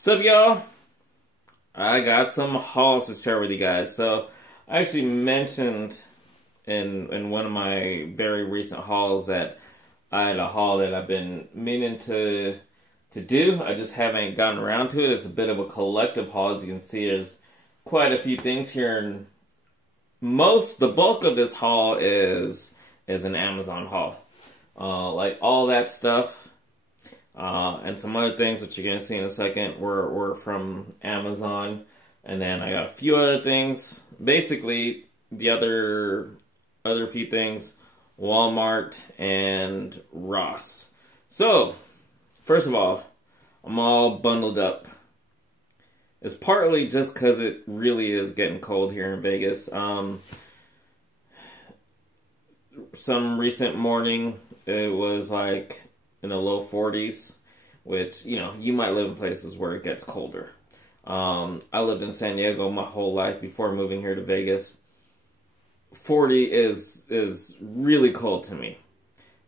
Sup, y'all? I got some hauls to share with you guys. So, I actually mentioned in one of my very recent hauls that I had a haul that I've been meaning to do. I just haven't gotten around to it. It's a bit of a collective haul, as you can see. There's quite a few things here, and the bulk of this haul is an Amazon haul. Like all that stuff. And some other things that you're going to see in a second were from Amazon. And then I got a few other things. Basically, the other few things, Walmart and Ross. So, first of all, I'm all bundled up. It's partly just because it really is getting cold here in Vegas. Some recent morning, it was like in the low 40s, which, you know, you might live in places where it gets colder. I lived in San Diego my whole life before moving here to Vegas. 40 is really cold to me.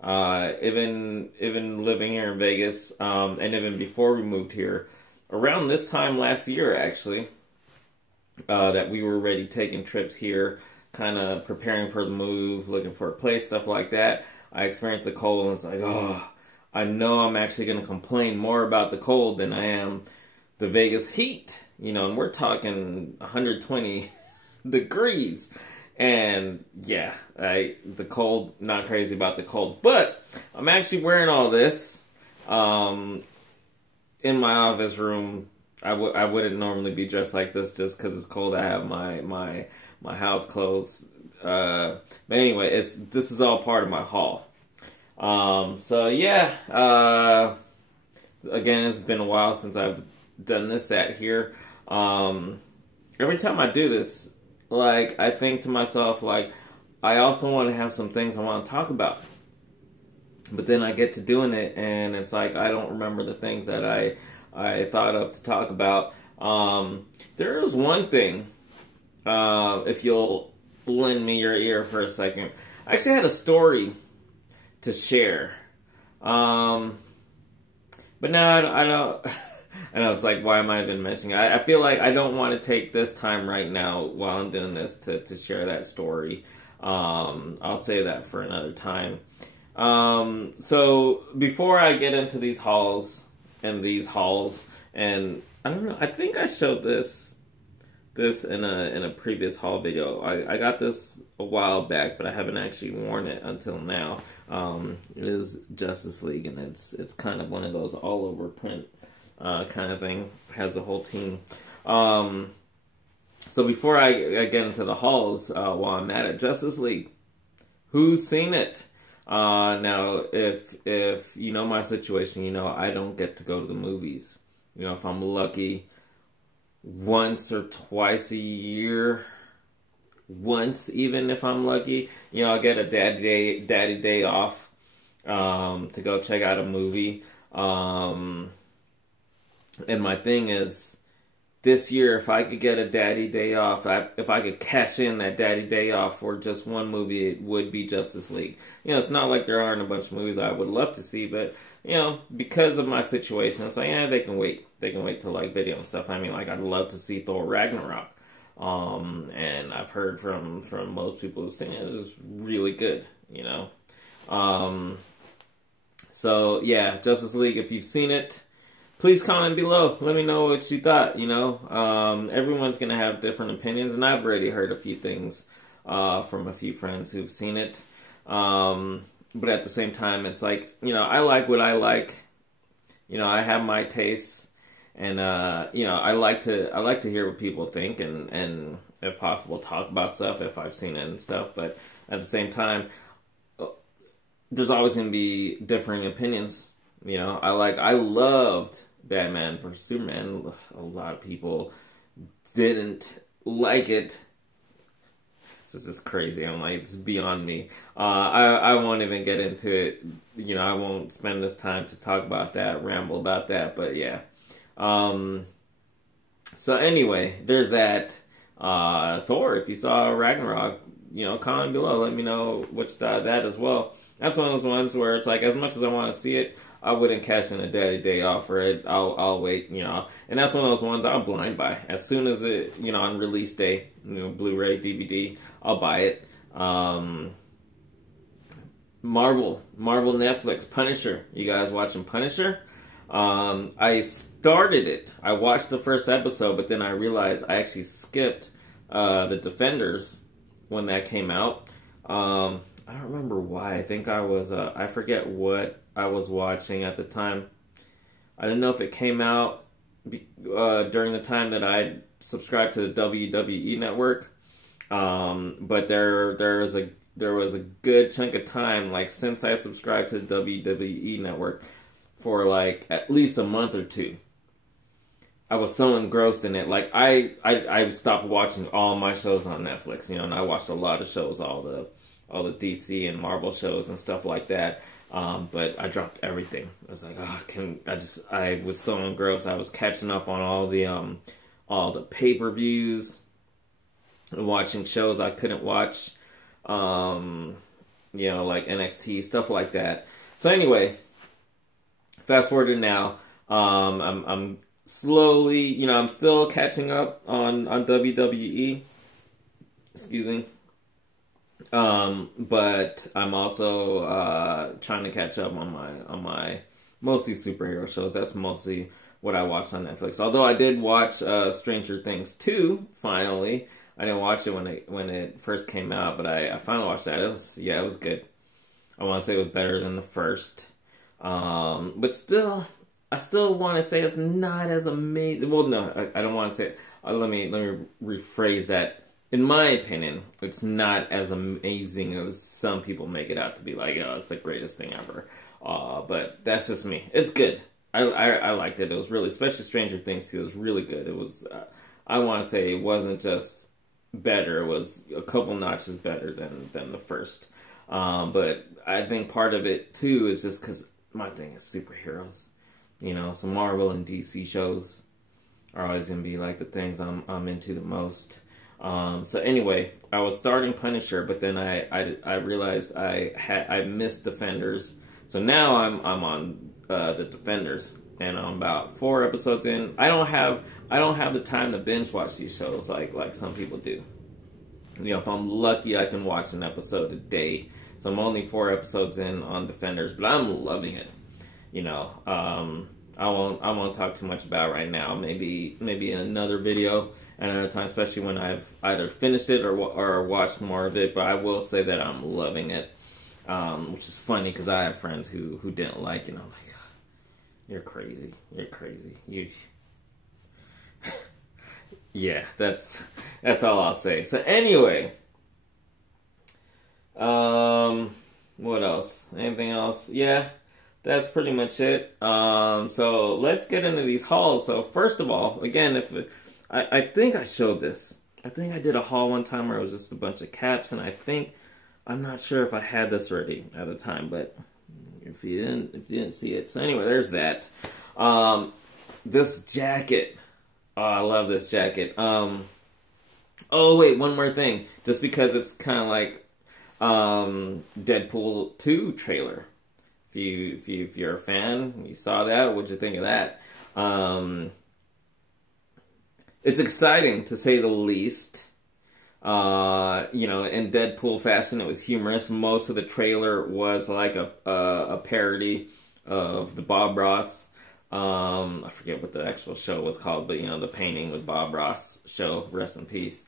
Even living here in Vegas, and even before we moved here, around this time last year, actually, that we were already taking trips here, kind of preparing for the move, looking for a place, stuff like that, I experienced the cold, and it's like, oh, I know I'm actually going to complain more about the cold than I am the Vegas heat, you know, and we're talking 120 degrees. And yeah, the cold, not crazy about the cold, but I'm actually wearing all this in my office room. I wouldn't normally be dressed like this just because it's cold. I have my house clothes. But anyway, this is all part of my haul. So yeah, again, it's been a while since I've done this at here. Every time I do this, like, I think to myself, like, I also want to have some things I want to talk about. But then I get to doing it, and it's like, I don't remember the things that I thought of to talk about. There is one thing, if you'll lend me your ear for a second. I actually had a story to share. But now I don't... I know, it's like, why am I even mentioning it? I feel like I don't want to take this time right now while I'm doing this to share that story. I'll save that for another time. So before I get into these hauls, and I don't know, I think I showed this in a previous haul video. I got this a while back, but I haven't actually worn it until now. It is Justice League, and it's kind of one of those all over print kind of thing. Has the whole team. So before I get into the hauls, while I'm at it, Justice League, who's seen it? Now, if you know my situation, you know I don't get to go to the movies. You know, if I'm lucky, once or twice a year, once even if I'm lucky, you know, I'll get a daddy day off to go check out a movie. And my thing is, this year, if I could get a daddy day off, if I could cash in that daddy day off for just one movie, it would be Justice League. You know, it's not like there aren't a bunch of movies I would love to see, but, you know, because of my situation, it's like, yeah, they can wait. They can wait till, like, video and stuff. I mean, like, I'd love to see Thor Ragnarok. And I've heard from most people who've seen it, it was really good, you know. So, yeah, Justice League, if you've seen it, please comment below. Let me know what you thought, you know. Everyone's going to have different opinions, and I've already heard a few things from a few friends who've seen it. But at the same time, it's like, you know, I like what I like. You know, I have my tastes, and, you know, I like to hear what people think, and if possible, talk about stuff if I've seen it and stuff. But at the same time, there's always going to be differing opinions. You know, I loved Batman vs. Superman. A lot of people didn't like it. This is crazy. I'm like, it's beyond me. I won't even get into it. You know, I won't spend this time to talk about that, ramble about that, but yeah. So anyway, there's that. Thor, if you saw Ragnarok, you know, comment below. Let me know what you thought of that as well. That's one of those ones where it's like, as much as I want to see it, I wouldn't cash in a day off for it. I'll wait, you know. And that's one of those ones I'll blind buy. As soon as it, you know, on release day, you know, Blu-ray, DVD, I'll buy it. Marvel Netflix, Punisher. You guys watching Punisher? I started it. I watched the first episode, but then I realized I actually skipped the Defenders when that came out. I don't remember why. I think I was, I forget what I was watching at the time. I don't know if it came out during the time that I subscribed to the WWE network. But there was a good chunk of time, like since I subscribed to the WWE network for like at least a month or two. I was so engrossed in it. Like I stopped watching all my shows on Netflix, you know, and I watched a lot of shows, all the DC and Marvel shows and stuff like that. But I dropped everything. I was like, oh, I was so engrossed. I was catching up on all the pay-per-views and watching shows I couldn't watch. You know, like NXT, stuff like that. So anyway, fast forward to now. I'm slowly, you know, I'm still catching up on WWE. Excuse me. But I'm also trying to catch up on my mostly superhero shows. That's mostly what I watched on Netflix. Although I did watch Stranger Things 2 finally. I didn't watch it when it first came out, but I finally watched that. It was good. I want to say it was better than the first. But still, I still want to say it's not as amazing. Well, no, I don't want to say it. Let me rephrase that. In my opinion, it's not as amazing as some people make it out to be. Like, oh, it's the greatest thing ever. But that's just me. It's good. I liked it. It was really, especially Stranger Things 2, it was really good. It was, I want to say it wasn't just better. It was a couple notches better than the first. But I think part of it, too, is just because my thing is superheroes. You know, so Marvel and DC shows are always going to be like the things I'm into the most. So anyway, I was starting Punisher, but then I realized I missed Defenders. So now I'm on the Defenders, and I'm about 4 episodes in. I don't have the time to binge watch these shows like some people do. You know, if I'm lucky, I can watch an episode a day. So I'm only 4 episodes in on Defenders, but I'm loving it. You know, I won't talk too much about it right now. Maybe in another video at another time, especially when I've either finished it or watched more of it. But I will say that I'm loving it, which is funny because I have friends who didn't like it. And I'm like, you're crazy. You're crazy. Yeah, that's all I'll say. So anyway, what else? Anything else? Yeah. That's pretty much it. So let's get into these hauls. So first of all, again, I think I showed this. I think I did a haul one time where it was just a bunch of caps, and I'm not sure if I had this already at the time, but if you didn't see it. So anyway, there's that. This jacket. Oh, I love this jacket. Oh wait, one more thing. Just because it's kind of like Deadpool 2 trailer. If you're a fan, you saw that. What'd you think of that? It's exciting to say the least. You know, in Deadpool fashion, it was humorous. Most of the trailer was like a parody of the Bob Ross. I forget what the actual show was called, but you know, the Painting with Bob Ross show. Rest in peace.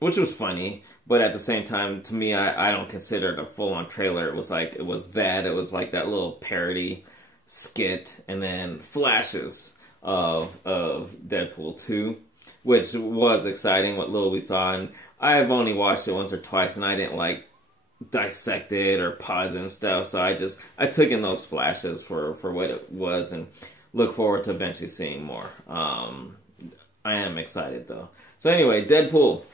Which was funny, but at the same time, to me, I don't consider it a full-on trailer. It was like it was that little parody skit, and then flashes of Deadpool 2, which was exciting. What little we saw, and I've only watched it once or twice, and I didn't like dissect it or pause it and stuff. So I took in those flashes for what it was, and look forward to eventually seeing more. I am excited though. So anyway, Deadpool.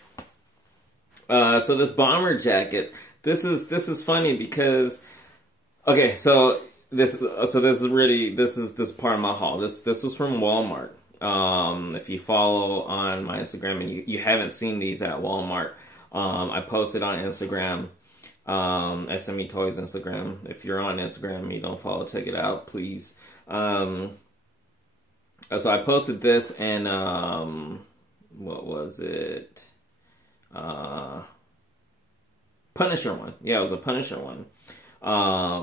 So this bomber jacket, this is funny because, okay, so this is part of my haul. This was from Walmart. If you follow on my Instagram and you haven't seen these at Walmart, I posted on Instagram SME Toys Instagram. If you're on Instagram and you don't follow, check it out, please. So I posted this, and what was it? Punisher one. Yeah, it was a Punisher one.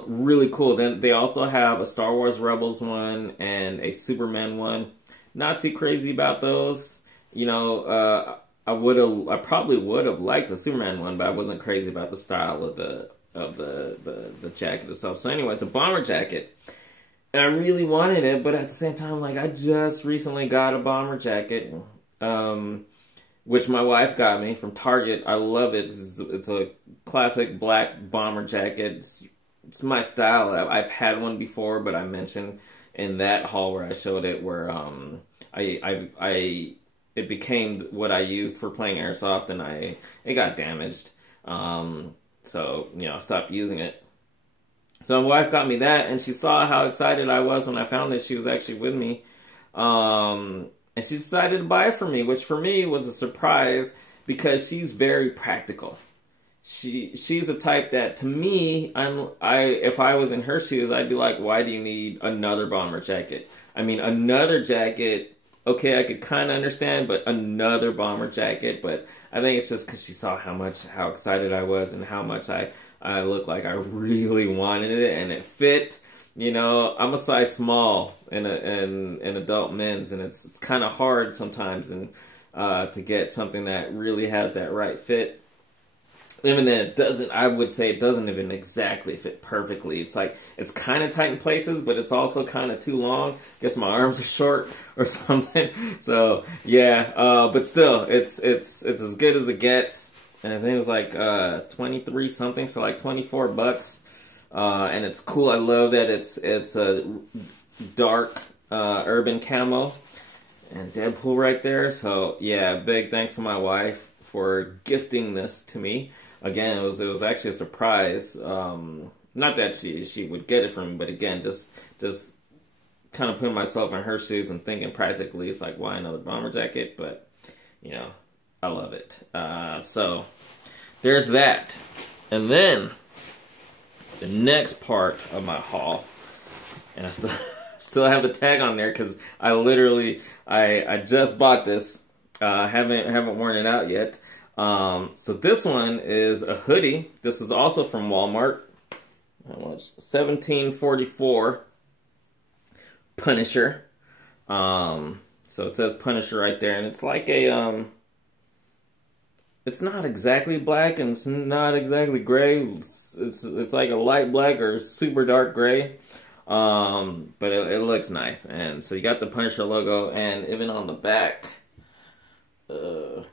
Really cool. Then they also have a Star Wars Rebels one and a Superman one. Not too crazy about those. You know, I probably would have liked the Superman one, but I wasn't crazy about the style of the jacket itself. So anyway, it's a bomber jacket. And I really wanted it, but at the same time, like, I just recently got a bomber jacket, which my wife got me from Target. I love it. It's a classic black bomber jacket. It's my style. I've had one before, but I mentioned in that haul where I showed it, where it became what I used for playing airsoft, and it got damaged. So, you know, I stopped using it. So my wife got me that, and she saw how excited I was when I found it. She was actually with me. And she decided to buy it for me, which for me was a surprise because she's very practical. She's a type that, to me, if I was in her shoes, I'd be like, why do you need another bomber jacket? I mean, another jacket, okay, I could kind of understand, but another bomber jacket. But I think it's just because she saw how excited I was and how much I looked like I really wanted it, and it fit. You know, I'm a size small in adult men's, and it's kind of hard sometimes to get something that really has that right fit. Even then, I would say it doesn't even exactly fit perfectly. It's like, it's kind of tight in places, but it's also kind of too long. Guess my arms are short or something. So yeah, but still, it's as good as it gets. And I think it was like 23 something, so like $24. And it's cool. I love that it's a dark urban camo and Deadpool right there. So yeah, big thanks to my wife for gifting this to me. Again, it was actually a surprise. Not that she would get it from me, but again, just kind of putting myself in her shoes and thinking practically, it's like, why another bomber jacket? But you know, I love it. So there's that, and then the next part of my haul, and I still have the tag on there because I just bought this. Haven't worn it out yet. So this one is a hoodie. This was also from Walmart. How much? $17.44. Punisher. So it says Punisher right there, and it's like a it's not exactly black and it's not exactly gray. It's like a light black or super dark gray. But it looks nice. And so you got the Punisher logo, and even on the back, the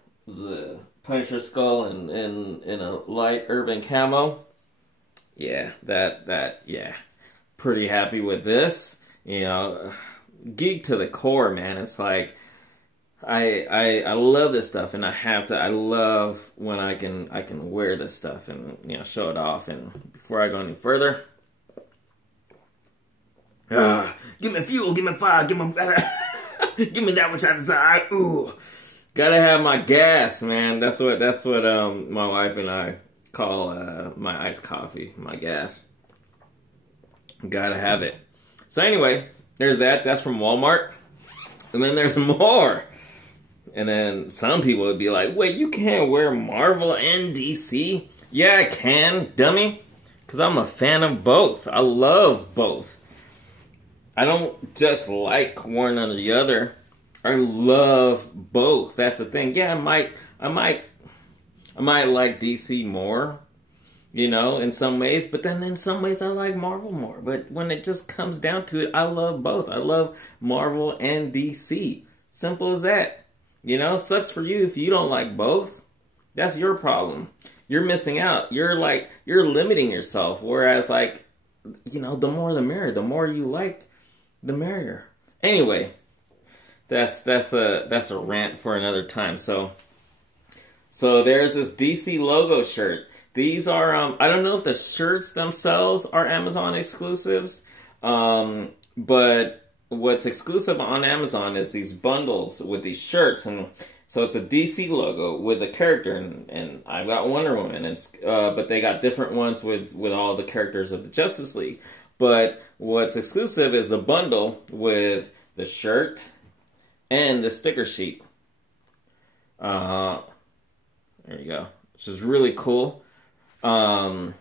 Punisher skull in a light urban camo. Yeah, yeah. Pretty happy with this. You know, geek to the core, man. It's like, I love this stuff, and I love when I can wear this stuff and, you know, show it off. And before I go any further, give me fuel, give me fire, give me that which I desire. Ooh, gotta have my gas, man. That's what my wife and I call my iced coffee, my gas. Gotta have it. So anyway, there's that. That's from Walmart, and then there's more. And then some people would be like, wait, you can't wear Marvel and DC? Yeah, I can, dummy. Because I'm a fan of both. I love both. I don't just like one or the other. I love both. That's the thing. Yeah, I might like DC more, you know, in some ways. But then in some ways I like Marvel more. But when it just comes down to it, I love both. I love Marvel and DC. Simple as that. You know, sucks for you if you don't like both. That's your problem. You're missing out. You're limiting yourself. Whereas, like, you know, the more the merrier. The more you like, the merrier. Anyway, that's a rant for another time. So there's this DC logo shirt. These are I don't know if the shirts themselves are Amazon exclusives, but what's exclusive on Amazon is these bundles with these shirts, and so it's a DC logo with a character, and I've got Wonder Woman, and but they got different ones with all the characters of the Justice League. But what's exclusive is the bundle with the shirt and the sticker sheet. There you go. Which is really cool. I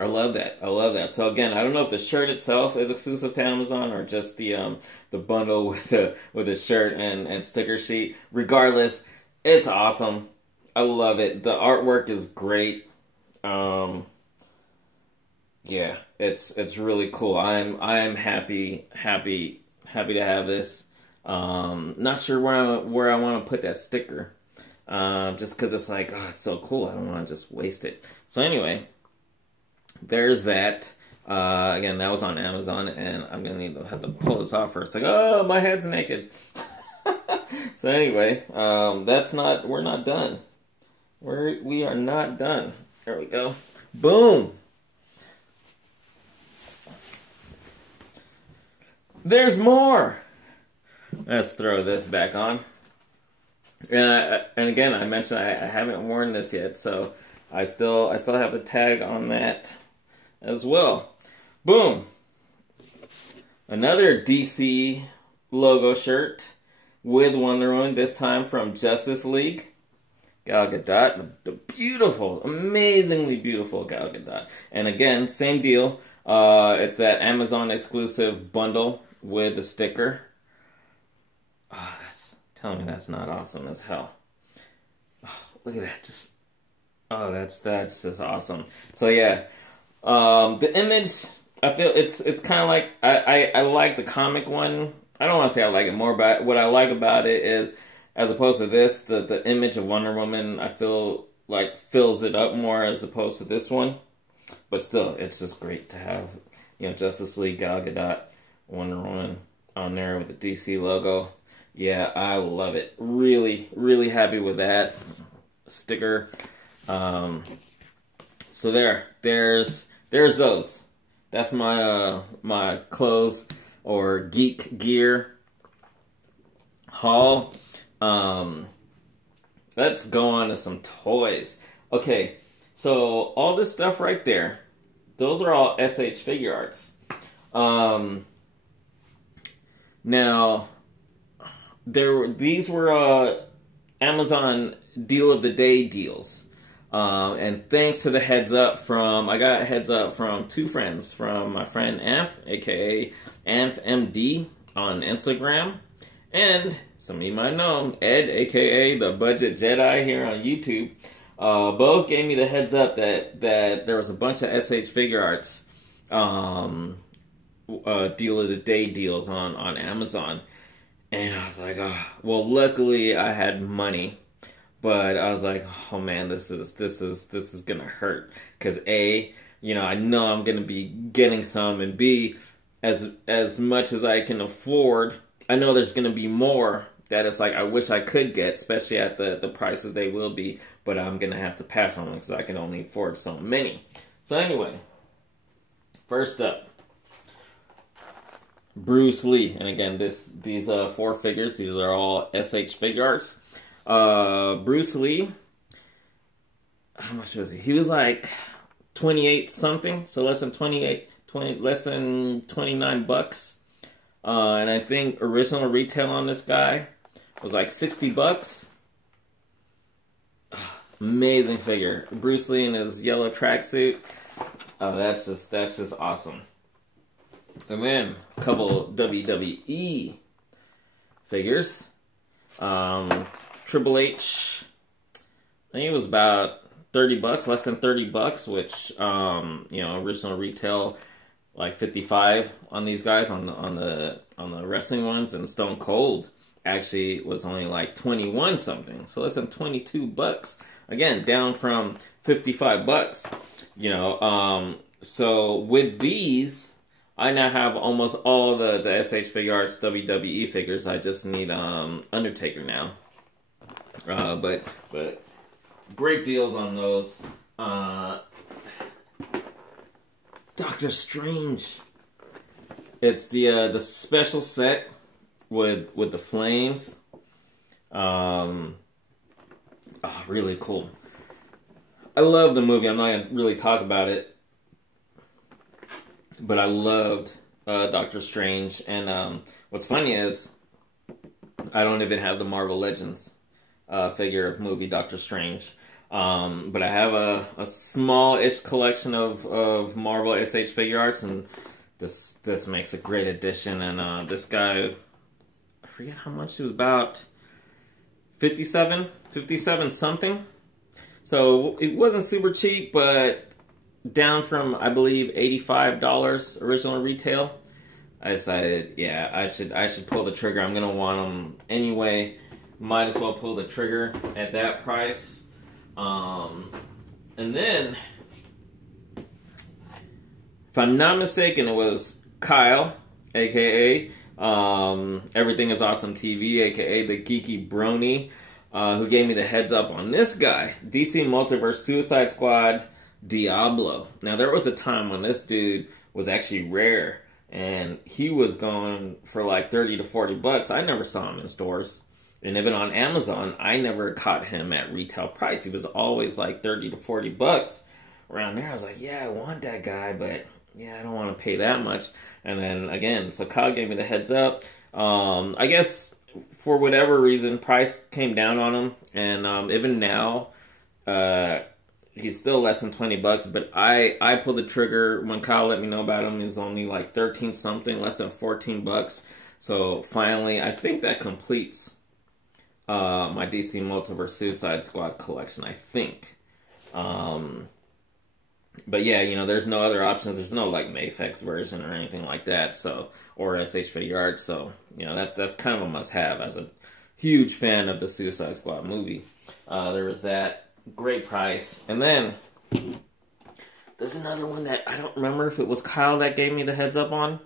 love that. I love that. So again, I don't know if the shirt itself is exclusive to Amazon or just the bundle with the shirt and sticker sheet. Regardless, it's awesome. I love it. The artwork is great. Yeah, it's really cool. I am happy to have this. Not sure where I want to put that sticker. Just because it's like, oh, it's so cool. I don't want to just waste it. So anyway, there's that. Again, that was on Amazon, and I'm gonna have to pull this off for a second. Oh, my head's naked. So anyway, we're not done. We are not done. There we go. Boom. There's more. Let's throw this back on. And again, I mentioned I haven't worn this yet, so I still have the tag on that as well. Boom. Another DC logo shirt with Wonder Woman, this time from Justice League. Gal Gadot, the beautiful, amazingly beautiful Gal Gadot. And again, same deal. It's that Amazon exclusive bundle with the sticker. Oh, tell me that's not awesome as hell. Oh, look at that. That's just awesome. So yeah, the image, I feel it's kind of like, I like the comic one. I don't want to say I like it more, but what I like about it is, as opposed to this, the image of Wonder Woman, I feel like fills it up more as opposed to this one. But still, it's just great to have, Justice League, Gal Gadot, Wonder Woman on there with the DC logo. Yeah, I love it. Really, really happy with that sticker. So there's those. That's my my clothes or geek gear haul. Let's go on to some toys. Okay, so all this stuff right there, those are all SH Figuarts. Now, these were Amazon deal of the day deals. And thanks to the heads up I got a heads up from two friends, from my friend Anth, aka AnthMD on Instagram, and some of you might know him, Ed, aka the Budget Jedi here on YouTube. Both gave me the heads up that there was a bunch of SH Figuarts deal of the day deals on Amazon. And I was like, oh, well, luckily I had money. But I was like, oh man, this is gonna hurt, because A, I know I'm gonna be getting some, and B, as much as I can afford, I know there's gonna be more that it's like I wish I could get, especially at the prices they will be, but I'm gonna have to pass on them because I can only afford so many. So anyway, first up, Bruce Lee, and again, these 4 figures, these are all SH Figuarts. Bruce Lee, how much was he? He was like 28 something, so less than 29 bucks. And I think original retail on this guy was like 60 bucks. Amazing figure. Bruce Lee in his yellow tracksuit. Oh, that's just awesome. And then a couple WWE figures. Triple H, I think it was about 30 bucks, less than 30 bucks, which, original retail, like 55 on these guys, on the wrestling ones, and Stone Cold actually was only like 21 something, so less than 22 bucks. Again, down from 55 bucks, so with these, I now have almost all the SH Figuarts WWE figures. I just need Undertaker now. But great deals on those. Doctor Strange. It's the special set with the flames. Oh, really cool. I love the movie. I'm not gonna really talk about it, but I loved Doctor Strange. And what's funny is I don't even have the Marvel Legends figure of movie Doctor Strange. But I have a small-ish collection of Marvel SH Figuarts, and this makes a great addition. And this guy, I forget how much, it was about 57 something. So it wasn't super cheap, but down from, I believe, $85 original retail. I decided, yeah, I should pull the trigger. I'm gonna want them anyway. Might as well pull the trigger at that price. And then, if I'm not mistaken, it was Kyle, aka Everything is Awesome TV, aka the Geeky Brony, who gave me the heads up on this guy, DC Multiverse Suicide Squad Diablo. Now, there was a time when this dude was actually rare, and he was going for like 30 to 40 bucks. I never saw him in stores. And even on Amazon, I never caught him at retail price. He was always like 30 to 40 bucks around there. I was like, yeah, I want that guy, but yeah, I don't want to pay that much. And then again, so Kyle gave me the heads up. I guess for whatever reason, price came down on him. And even now, he's still less than 20 bucks. But I pulled the trigger when Kyle let me know about him. He's only like 13 something, less than 14 bucks. So finally, I think that completes my DC Multiverse Suicide Squad collection, I think. But yeah, you know, there's no other options. There's no like Mafex version or anything like that. So, or SH Figuarts. So, you know, that's kind of a must-have as a huge fan of the Suicide Squad movie. There was that. Great price. And then there's another one that I don't remember if it was Kyle that gave me the heads up on.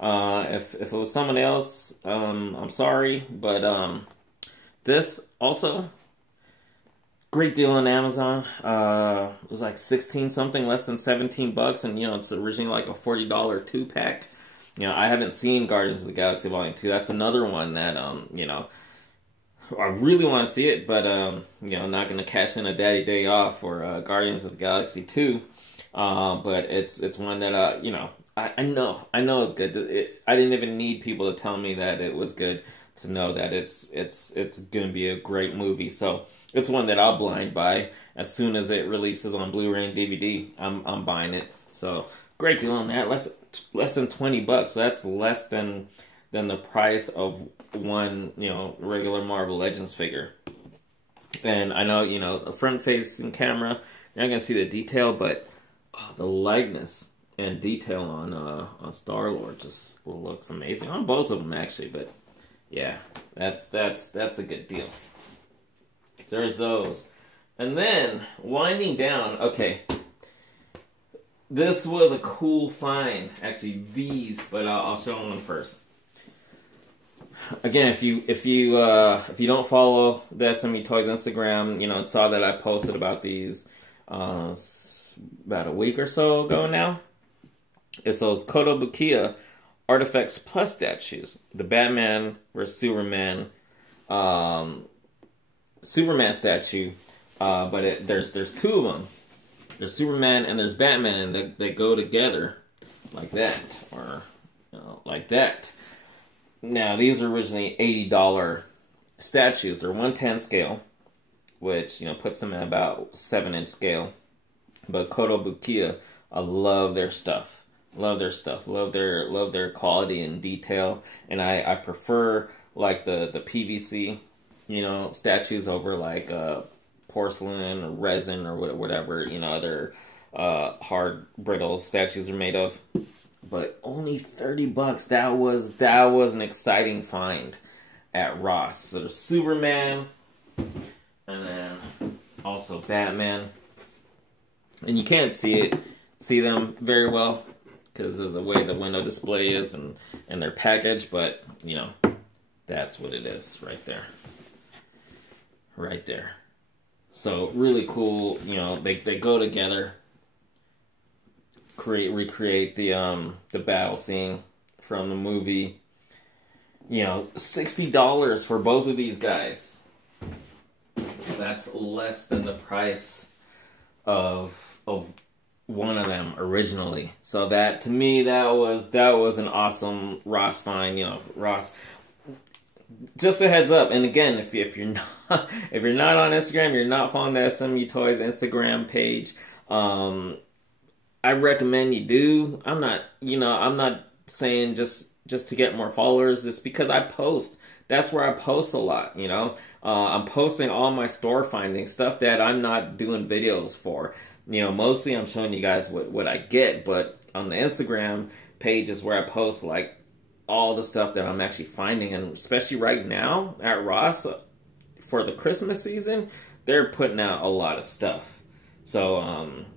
If it was someone else, I'm sorry, but this also great deal on Amazon. It was like 16 something, less than 17 bucks, and you know it's originally like a $40 2-pack. You know, I haven't seen Guardians of the Galaxy Volume 2. That's another one that you know, I really want to see it, but you know, not going to cash in a daddy day off for Guardians of the Galaxy 2. But it's one that you know, I know it's good. I didn't even need people to tell me that it was good to know that it's going to be a great movie. So it's one that I'll blind buy as soon as it releases on Blu-ray and DVD. I'm buying it. So great deal on that. Less than 20 bucks. So that's less than the price of one, you know, regular Marvel Legends figure. And I know, you know, the front facing camera, you're not gonna see the detail, but the likeness and detail on Star-Lord just looks amazing on both of them actually. But yeah, that's a good deal. So there's those. And then winding down, okay. This was a cool find. Actually, these, but I'll show them first. Again, if you don't follow the SME Toys Instagram, you know, saw that I posted about these about a week or so ago now. It's those Kotobukiya Artifacts Plus statues. The Batman vs. Superman Superman statue, but there's two of them. There's Superman and there's Batman, and they go together like that, or you know, like that. Now, these are originally $80 statues. They're 1/10 scale, which, you know, puts them at about 7-inch scale. But Kotobukiya, I love their stuff. Love their stuff. Love their quality and detail. And I prefer like the PVC, you know, statues over like porcelain or resin or whatever, you know, other hard brittle statues are made of. But only 30 bucks. That was an exciting find at Ross. So there's Superman, and then also Batman. And you can't see them very well because of the way the window display is and their package, but you know, that's what it is right there. Right there. So really cool, you know, they go together. Recreate the battle scene from the movie. You know, $60 for both of these guys. That's less than the price of one of them originally. So that, to me, that was an awesome Ross find. You know, Ross. Just a heads up, and again, if you're not on Instagram, you're not following the SMU Toys Instagram page, I recommend you do. I'm not saying just to get more followers. It's because I post. That's where I post a lot. You know, I'm posting all my store findings, stuff that I'm not doing videos for. You know, mostly I'm showing you guys what I get, but on the Instagram page is where I post like all the stuff that I'm actually finding, and especially right now at Ross for the Christmas season, they're putting out a lot of stuff. So,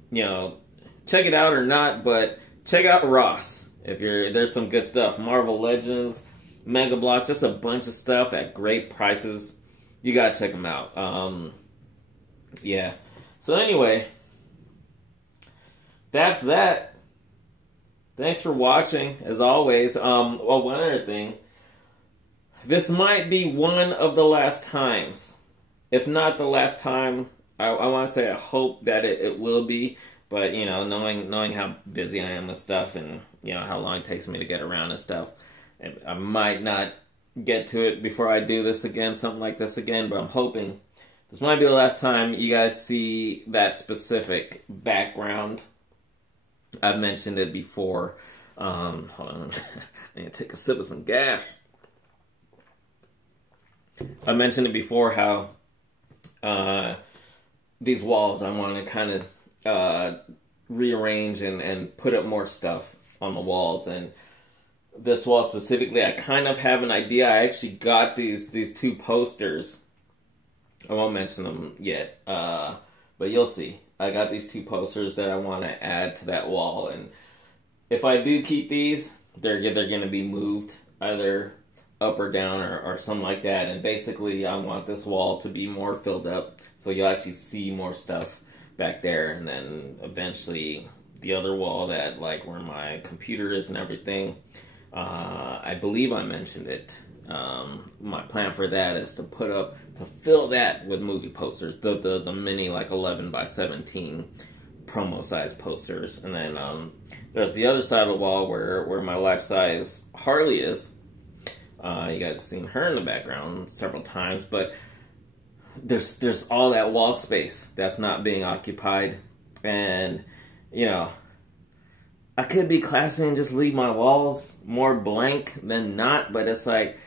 you know, check it out or not, but check out Ross if there's some good stuff. Marvel Legends, Mega Blocks, just a bunch of stuff at great prices. You gotta check them out. Yeah. So anyway, that's that. Thanks for watching, as always. Well, one other thing. This might be one of the last times. If not the last time, I want to say I hope that it will be. But, you know, knowing how busy I am with stuff and, you know, how long it takes me to get around and stuff, I might not get to it before I do this again, something like this again. But I'm hoping this might be the last time you guys see that specific background. I've mentioned it before. Hold on. I need to take a sip of some gas. I mentioned it before how these walls I want to kind of rearrange and put up more stuff on the walls. And this wall specifically, I kind of have an idea. I actually got these two posters. I won't mention them yet, but you'll see. I got these two posters that I want to add to that wall, and if I do keep these, they're going to be moved either up or down or something like that. And basically, I want this wall to be more filled up, so you'll actually see more stuff back there. And then eventually, the other wall that like where my computer is and everything, I believe I mentioned it. My plan for that is to fill that with movie posters, the mini like 11 by 17 promo size posters. And then there's the other side of the wall where my life size Harley is. You guys seen her in the background several times, but there's all that wall space that's not being occupied. And you know, I could be classy and just leave my walls more blank than not, but it's like,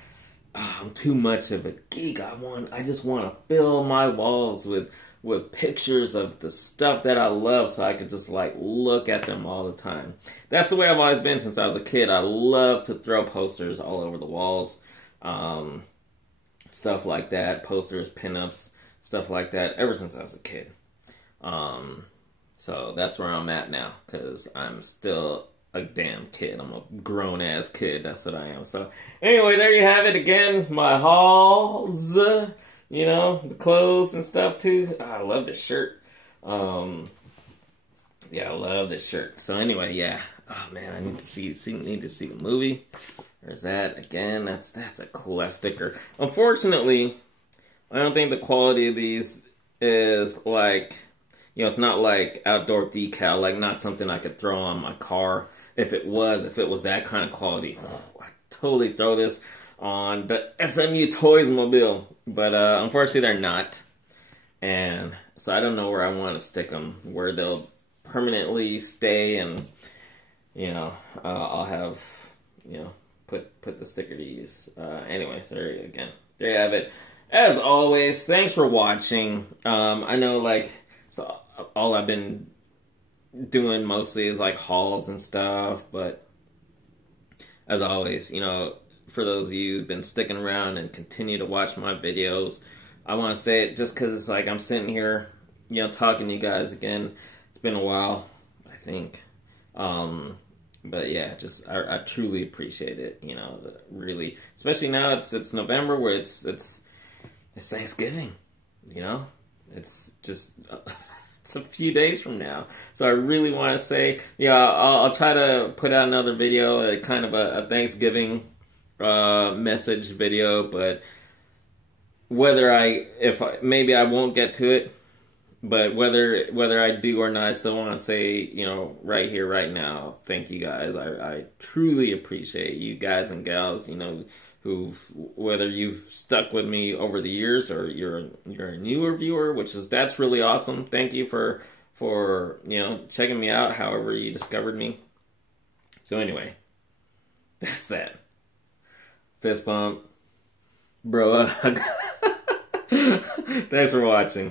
I'm too much of a geek. I just want to fill my walls with pictures of the stuff that I love, so I could just like look at them all the time. That's the way I've always been since I was a kid. I love to throw posters all over the walls, stuff like that, posters, pinups, stuff like that. Ever since I was a kid. So that's where I'm at now, because I'm still a damn kid. I'm a grown-ass kid. That's what I am. So anyway, there you have it again. My hauls, you know, the clothes and stuff too. I love this shirt. Yeah, I love this shirt. So anyway, yeah. Oh man, I need to see the movie. There's that again. That's a cool ass sticker. Unfortunately, I don't think the quality of these is like, you know, it's not like outdoor decal, like not something I could throw on my car. If it was that kind of quality, I'd totally throw this on the SMU Toys Mobile. But unfortunately, they're not. And so I don't know where I want to stick them, where they'll permanently stay, and, you know, I'll have, you know, put the sticker to use. Anyway, so there you have it. As always, thanks for watching. I know, like, so all I've been doing mostly is like hauls and stuff, but as always, you know, for those of you who've been sticking around and continue to watch my videos, I want to say it just because it's like I'm sitting here, you know, talking to you guys again. It's been a while, I think. But yeah, just I truly appreciate it, you know, really, especially now it's November, where it's Thanksgiving, you know. It's just It's a few days from now. So I really want to say, yeah, I'll try to put out another video, kind of a Thanksgiving message video, but maybe I won't get to it, but whether I do or not, I still want to say, you know, right here, right now, thank you guys. I truly appreciate you guys and gals, you know, whether you've stuck with me over the years or you're a newer viewer, that's really awesome. Thank you for you know, checking me out, however you discovered me. So anyway, that's that. Fist bump, bro. Thanks for watching.